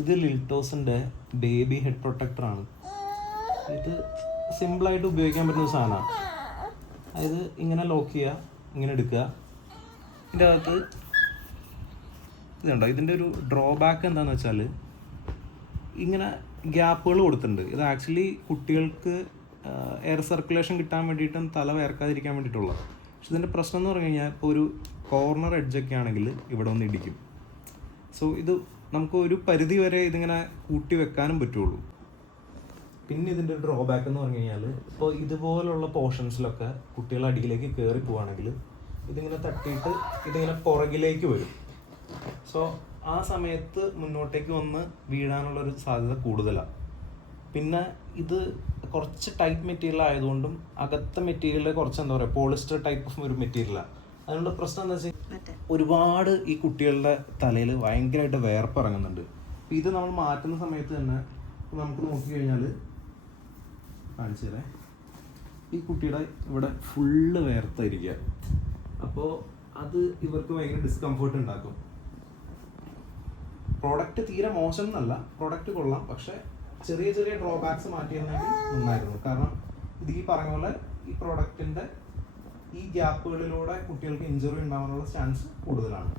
ഇത് ലിൽട്ടോസിൻ്റെ baby head പ്രൊട്ടക്ടറാണ്. ഇത് സിമ്പിളായിട്ട് ഉപയോഗിക്കാൻ പറ്റുന്ന സാധനമാണ്. അതായത് ഇങ്ങനെ ലോക്ക് ചെയ്യുക, ഇങ്ങനെ എടുക്കുക. ഇതിൻ്റെ അകത്ത് ഇതുണ്ടോ, ഇതിൻ്റെ ഒരു ഡ്രോബാക്ക് എന്താണെന്ന് വെച്ചാൽ ഇങ്ങനെ ഗ്യാപ്പുകൾ കൊടുത്തിട്ടുണ്ട്. ഇത് ആക്ച്വലി കുട്ടികൾക്ക് എയർ സർക്കുലേഷൻ കിട്ടാൻ വേണ്ടിയിട്ടും തല വേർക്കാതിരിക്കാൻ വേണ്ടിയിട്ടുള്ള. പക്ഷെ ഇതിൻ്റെ പ്രശ്നം എന്ന് പറഞ്ഞു കഴിഞ്ഞാൽ ഇപ്പോൾ ഒരു കോർണർ എഡ്ജൊക്കെ ആണെങ്കിൽ ഇവിടെ ഒന്ന് ഇടിക്കും. സോ ഇത് നമുക്ക് ഒരു പരിധി വരെ ഇതിങ്ങനെ കൂട്ടി വെക്കാനും പറ്റുള്ളൂ. പിന്നെ ഇതിൻ്റെ ഒരു ഡ്രോബാക്ക് എന്ന് പറഞ്ഞു കഴിഞ്ഞാൽ ഇപ്പോൾ ഇതുപോലുള്ള പോർഷൻസിലൊക്കെ കുട്ടികൾ അടിയിലേക്ക് കയറി പോവുകയാണെങ്കിൽ ഇതിങ്ങനെ തട്ടിയിട്ട് ഇതിങ്ങനെ പുറകിലേക്ക് വരും. സോ ആ സമയത്ത് മുന്നോട്ടേക്ക് വന്ന് വീഴാനുള്ളൊരു സാധ്യത കൂടുതലാണ്. പിന്നെ ഇത് കുറച്ച് ടൈറ്റ് മെറ്റീരിയൽ ആയതുകൊണ്ടും അകത്തെ മെറ്റീരിയൽ കുറച്ച് എന്താ പറയുക പോളിസ്റ്റർ ടൈപ്പ് ഓഫ് ഒരു മെറ്റീരിയലാണ്. അതിനുള്ള പ്രശ്നം എന്താ വെച്ചാൽ ഒരുപാട് ഈ കുട്ടികളുടെ തലയിൽ ഭയങ്കരമായിട്ട് വേർപ്പിറങ്ങുന്നുണ്ട്. അപ്പോൾ ഇത് നമ്മൾ മാറ്റുന്ന സമയത്ത് തന്നെ നമുക്ക് നോക്കിക്കഴിഞ്ഞാൽ കാണിച്ചു തരാം, ഈ കുട്ടിയുടെ ഇവിടെ ഫുള്ള് വേർത്തായിരിക്കുക. അപ്പോൾ അത് ഇവർക്ക് ഭയങ്കര ഡിസ്കംഫേർട്ട് ഉണ്ടാക്കും. പ്രോഡക്റ്റ് തീരെ മോശം എന്നല്ല, പ്രോഡക്റ്റ് കൊള്ളാം, പക്ഷേ ചെറിയ ചെറിയ ഡ്രോബാക്സ് മാറ്റിയിരുന്നെങ്കിൽ നന്നായിരുന്നു. കാരണം ഇത് ഈ പറഞ്ഞ പോലെ ഈ പ്രോഡക്റ്റിൻ്റെ ഈ ഗ്യാപ്പുകളിലൂടെ കുട്ടികൾക്ക് ഇഞ്ചുറി ഉണ്ടാകാനുള്ള ചാൻസ് കൂടുതലാണ്.